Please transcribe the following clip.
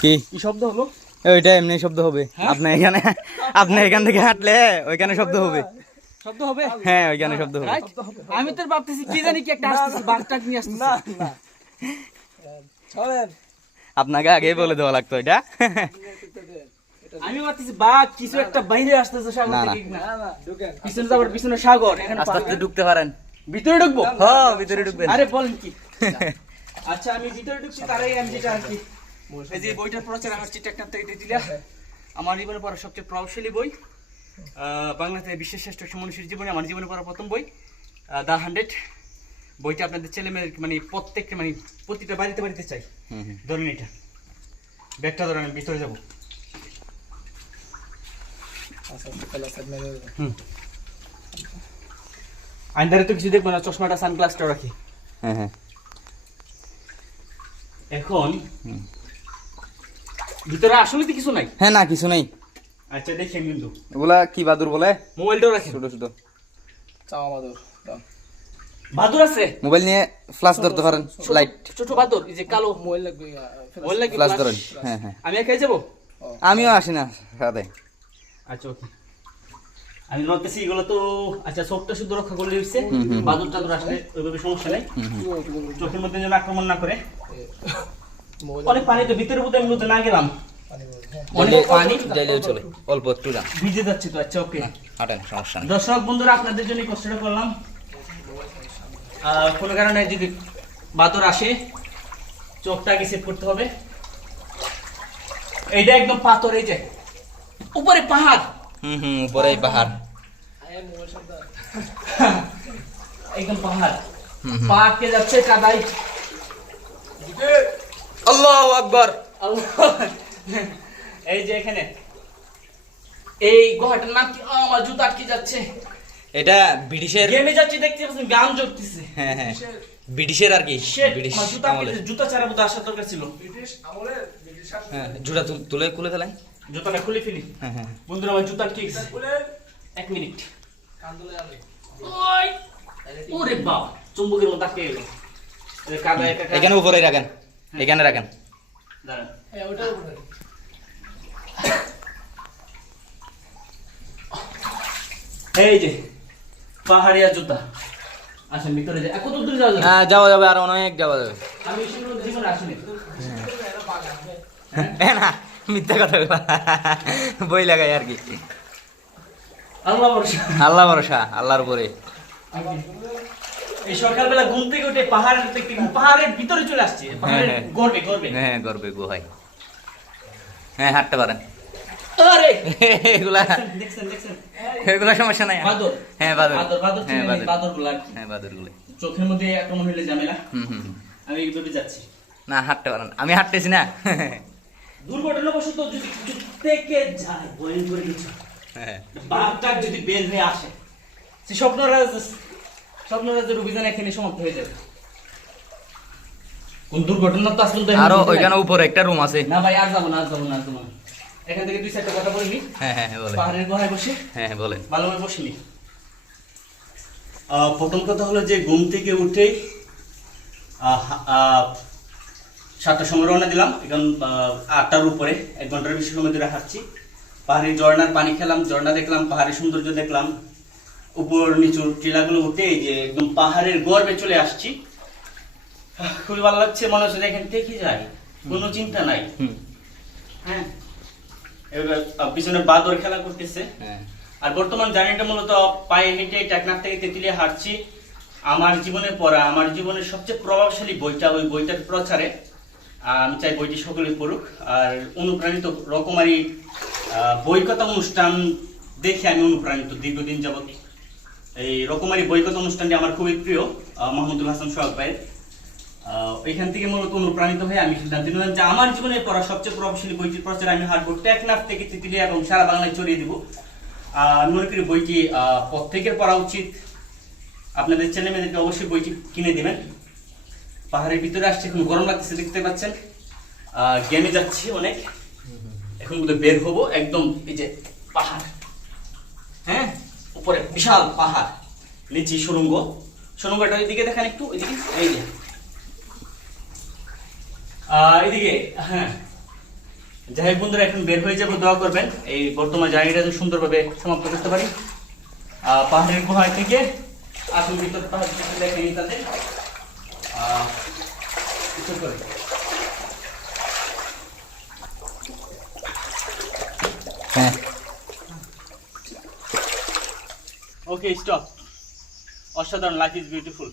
কি? কি শব্দ হলো? ওইটা এমনি শব্দ হবে। আপনি এখানে আপনি এখান থেকে হাঁটলে ওইখানে শব্দ হবে। শব্দ হবে? হ্যাঁ ওইখানে শব্দ হবে। আমি তোর ভাবতেছি কি জানি কি একটা আসতেছে বাঘ নিয়ে আসতেছে। না না। চলেন। আপনাকে আগেই বলে দেওয়া লাগতো এটা। আমি ভাবতেছি বাঘ কিছু একটা বাইরে আসতেছে সাগর না, না। থেকে। না না পিছনে যাবার পিছনে সাগর এখানে আস্তে আস্তে ঢুকতে পারেন। ভিতরে ঢুকবো? হ্যাঁ ভিতরে ঢুকবেন। আরে বলেন কি। আচ্ছা আমি ভিতরে ঢুকছি তার আগে আমি যেটা আর কি এই যে বইটার প্রচার আমার চিটাকনাথ থেকে দিয়ে দিলা। আমার জীবনে পড়া সবচেয়ে প্রভাবশালী বই। বাংলাতে বিশ্বের শ্রেষ্ঠ মনুষ্যের জীবনে আমার জীবনে পড়া প্রথম বই দ্য হান্ড্রেড। বইটা আপনাদের ছেলে মেয়ের মানে প্রত্যেকটা মানে প্রতিটা বাড়িতে বাড়িতে চাই। হুম, হুম। ধরুন এটা। ব্যাগটা ধরেন আমি ভিতরে যাব। হুম। আইনদারে তো কিছু দেখব না চশমাটা সানগ্লাসটা রাখি। হ্যাঁ হ্যাঁ। এখন। ভিতরে আসলে তো কিছু নাই। হ্যাঁ না কিছু নেই। আচ্ছা দেখেন কিন্তু। ওগুলা কি বাদুর বলে? মোবাইলটাও রাখেন। ছোট ছোট বাদুর আছে? মোবাইল নিয়ে ফ্লাশ ধরতে পারেন লাইট ছোট বাদুর এই যে কালো। মোবাইল লাগবে মোবাইল লাগবে flash? ধরেন হ্যাঁ হ্যাঁ। আমি একাই যাব? আমিও আসি না সাথে আচ্ছা ওকে। আমি ভাবতেছি এগুলো তো আচ্ছা সবটা শুধু রক্ষা করলে হচ্ছে হুম, হুম। বাদুর টাদুর আসলে ওইভাবে সমস্যা নাই। চোখের মধ্যে যেন আক্রমণ না করে। অনেক পানি তো ভিতরে বোধহয় আমি না। গেলাম অনেক পানি যাইলেও চলে। অল্প একটু যান ভিজে যাচ্ছে তো আচ্ছা ওকে হাঁটেন সমস্যা নেই। দর্শক বন্ধুরা আপনাদের জন্য কষ্টটা করলাম। আহ, কোনো কারণে যদি বাতর আসে চোখটা আগে সেট করতে হবে। এইটা একদম পাথর এই যে উপরে পাহাড়। হুম হুম উপরে পাহাড়। একদম পাহাড়। আটকে যাচ্ছে? কাদাই আল্লাহ আকবর। এই যে এখানে। এই গুহাটার নাম কি? আমার জুতা আটকে যাচ্ছে। এটা ব্রিটিশের গেমে যাচ্ছি দেখতে পাচ্ছেন গান জ্বলতেছে হ্যাঁ হ্যাঁ। ব্রিটিশের আর কি ব্রিটিশ জুতা আমলে জুতা ছাড়া বোধহয় আসার দরকার ছিল। হ্যাঁ জুড়া তুল- তুলে খুলে ফেলেন জুতাটা খুলে ফেলি। হ্যাঁ হ্যাঁ। বন্ধুরা আমার জুতা আটকে গেছে। এক মিনিট। ওই! ওরে বাবা চুম্বকের মতো আটকে গেল। এখানে উপরে রাখেন। এখানে রাখেন। এই যে পাহাড়িয়া জুতা। আসেন ভিতরে যাই। কত দূরে যাওয়া যাবে? হ্যাঁ যাওয়া যাবে আর অনেক যাওয়া যাবে। আমি জীবনে আসিনি। হ্যাঁ। না মিথ্যা কথা বলা। বই লাগাই আর কি। আল্লাহ ভরসা। আল্লাহ ভরসা আল্লাহর উপরে। এই সকালবেলা ঘুম থেকে উঠে পাহাড় দেখতে পাহাড়ের ভিতরে চলে আসছে। পাহাড়ের হ্যাঁ। গর্বে গর্বে। হ্যাঁ গর্বে গুহাই হ্যাঁ হাঁটতে পারেন। আরে! এগুলা দেখছেন দেখছেন। এগুলা সমস্যা নাই। বাদর। হ্যাঁ বাদর। বাদর বাদর হ্যাঁ বাদর। বাদর হ্যাঁ বাদর চোখের মধ্যে আক্রমণ হইলে ঝামেলা। হুম হুম হুম। আমি এইভাবে যাচ্ছি। না হাঁটতে পারেন। আমি হাঁটতেছি না। দুর্ঘটনাবশত যদি থেকে যায় বলেন কিছু। হ্যাঁ। বাঘটা যদি বের হয়ে আসে সে স্বপ্নরাজ স্বপ্নরাজের অভিযান এখানে সমাপ্ত হয়ে যাবে। কোন দুর্ঘটনা তো আসলে আরও ওইখানে উপরে একটা রুম আছে। না ভাই আর যাব না আর যাব না আর যাব না। এখান থেকে দুই চারটা কথা বলিনি। হ্যাঁ হ্যাঁ বলেন। পাহাড়ের গোড়ায় বসে। হ্যাঁ হ্যাঁ বলেন। ভালোভাবে বসিনি। আহ, প্রথম কথা হলো যে ঘুম থেকে উঠেই আহ, আহ, সাতটার সময় রওনা দিলাম। এখন আটটার উপরে এক ঘণ্টার বেশি সময় ধরে হাঁটছি। পাহাড়ি ঝর্ণার পানি খেলাম ঝর্ণা দেখলাম পাহাড়ি সৌন্দর্য দেখলাম। উপর নিচু টিলাগুলো উঠে এই যে একদম পাহাড়ের গর্বে চলে আসছি। খুবই ভালো লাগছে মনে হচ্ছে এখান থেকে যাই। কোনো চিন্তা নাই। হ্যাঁ। এবার পিছনে বাদর খেলা করতেছে। হ্যাঁ। আর বর্তমান জার্নিটা মূলত পায়ে হেঁটে টেকনাফ থেকে তেঁতুলিয়া হাঁটছি। আমার জীবনে পড়া আমার জীবনের সবচেয়ে প্রভাবশালী বইটা ওই বইটার প্রচারে। আমি চাই বইটি সকলে পড়ুক। আর অনুপ্রাণিত রকমারি আহ, বইকথা অনুষ্ঠান দেখে আমি অনুপ্রাণিত দীর্ঘদিন যাবত এই রকমারি বইকথা অনুষ্ঠানটি আমার খুবই প্রিয় মাহমুদুল হাসান সোহাগ ভাইয়ের। এখান থেকে মূলত অনুপ্রাণিত হয়ে আমি সিদ্ধান্ত নিলাম যে আমার জীবনে পড়া সবচেয়ে প্রভাবশালী বইটির প্রচারে আমি হাঁটবো টেকনাফ থেকে তিতিলিয়া এবং সারা বাংলায় ছড়িয়ে দিব। মনে করি বইটি প্রত্যেকের পড়া উচিত। আপনাদের ছেলে মেয়েদেরকে অবশ্যই বইটি কিনে দিবেন। পাহাড়ের ভিতরে আসছে, এখন গরম লাগতেছে, দেখতে পাচ্ছেন। গেমে যাচ্ছি অনেক। এখন বের হব, একদম এই যে পাহাড়। উপরে বিশাল পাহাড়। নিচে সুরঙ্গ। সুরঙ্গটা ওইদিকে দেখেন একটু, ওইদিকে। এই যে। এদিকে হ্যাঁ। যাই বন্ধুরা, এখন বের হয়ে যাব, দোয়া করবেন। এই বর্তমান জার্নিটা যেন সুন্দরভাবে সমাপ্ত করতে পারি। পাহাড়ের গুহায় থেকে আসল ভিতর পাহাড় থেকে তাদের হ্যাঁ। ওকে স্টপ অসাধারণ লাইফ ইজ বিউটিফুল